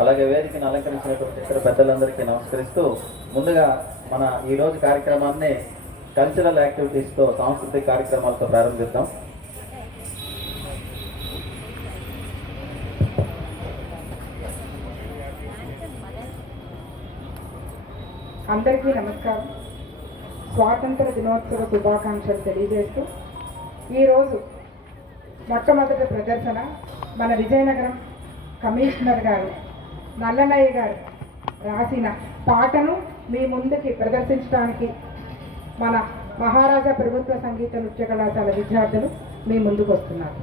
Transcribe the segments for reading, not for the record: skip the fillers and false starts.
అలాగే వేదికను అలంకరించినటువంటి ఇతర పెద్దలందరికీ నమస్కరిస్తూ ముందుగా మన ఈరోజు కార్యక్రమాన్ని కల్చరల్ యాక్టివిటీస్తో సాంస్కృతిక కార్యక్రమాలతో ప్రారంభిద్దాం. అందరికీ నమస్కారం. స్వాతంత్ర దినోత్సవ శుభాకాంక్షలు తెలియజేస్తూ ఈరోజు మొట్టమొదటి ప్రదర్శన మన విజయనగరం కమిషనర్ గారు నల్లనయ్య గారు రాసిన పాటను మీ ముందుకి ప్రదర్శించడానికి మన మహారాజా ప్రభుత్వ సంగీత నృత్య కళాశాల విద్యార్థులు మీ ముందుకు వస్తున్నారు.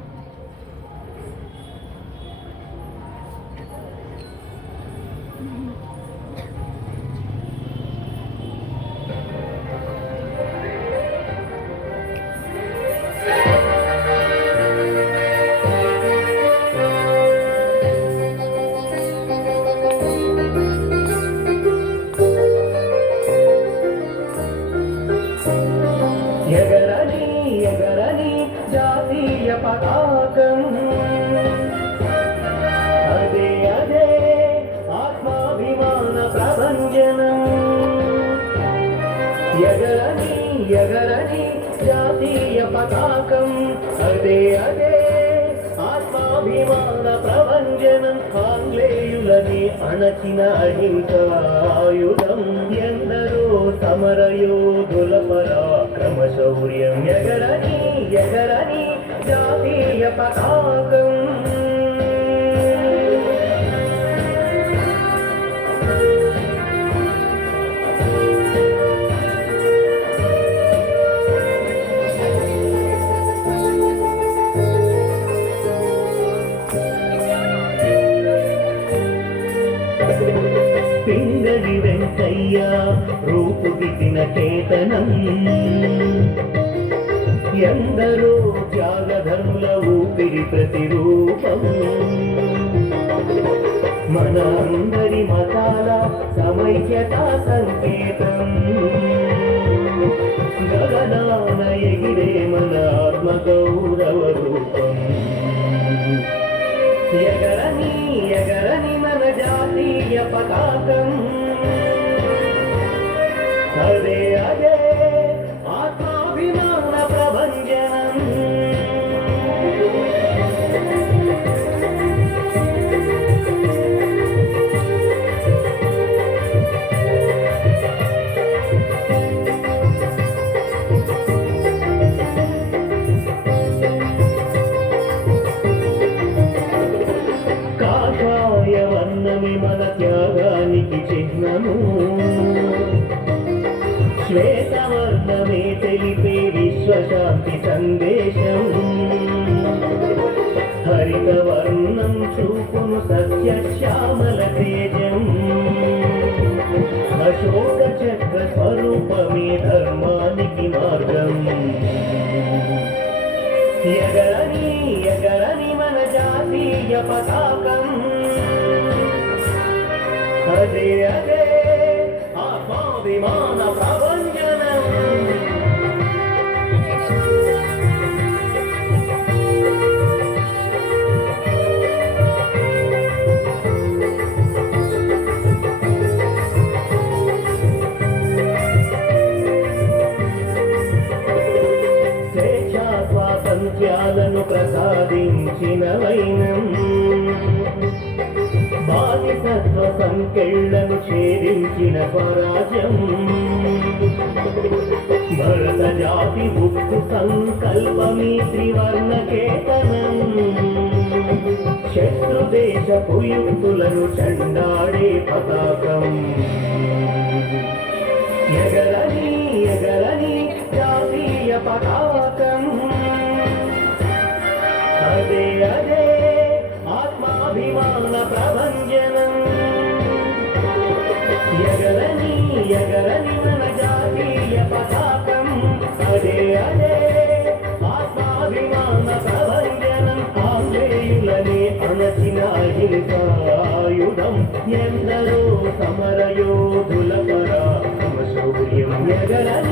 ఎగరని ఎగరని జాతీయ పతాకం అదే అదే ఆత్మాభిమాన ప్రభంజనం. ఎగరని ఎగరని జాతీయ పతాకం అదే అదే ఆత్మాభిమాన ప్రభంజనం. ఆంగ్లేయులని అణచిన అహింసాయుధం ఎందరో సమరయోధుల పరాక్రమ శౌర్యం. ఎగరని ఎగరని జాతీయ పతాకం పింగళి వెంకయ్య రూపుదిద్దిన చేతనం ఎందరో త్యాగధర్ముల ఊపిరి ప్రతిరూపం. మన అందరి మతాల సమైక్యతా సంకేతం. గగనాన ఎగిరే మన ఆత్మగౌరవ రూపం. ఎగరని ఎగరని మన జాతీయ పతాకం అదే అదే ఆత్మాభిమాన ప్రభంజనం. కాషాయ వర్ణమి మన త్యాగానికి చిహ్నము. శ్వేతవర్ణమే తెలిపే విశ్వశాంతి సందేశం. హరితవర్ణం చూపును సత్యశ్యామల తేజం. అశోక చక్ర స్వరూపమే ధర్మానికి మార్గం. ఎగరని ఎగరని మన జాతీయ పతాకం అదే అదే ఆత్మాభిమాన ప్రభంజనం. స్వేచ్ఛా స్వాతంత్ర్యాలను ప్రసాదించిన వైనం. బానిసత్వ సంకెళ్లను ఛేదించిన స్వరాజ్యం. భరత జాతి ఉక్కు సంకల్పమీ త్రివర్ణ కేతనం. శత్రుదేశపు యుక్తులను చండాడే పతాకం. ఎగరని ఎగరని జాతీయ పతాకం అదే అదే ఆత్మాభిమాన ప్రభంజనం. ఎగరని ఎగరని మన జాతీయ పతాకం అదే అదే ఆత్మాభిమాన ప్రభంజనం. ఆంగ్లేయులని అణచిన అహింసాయుధం ఎందరో సమరయోధుల పరాక్రమ శౌర్యం. ఎగరని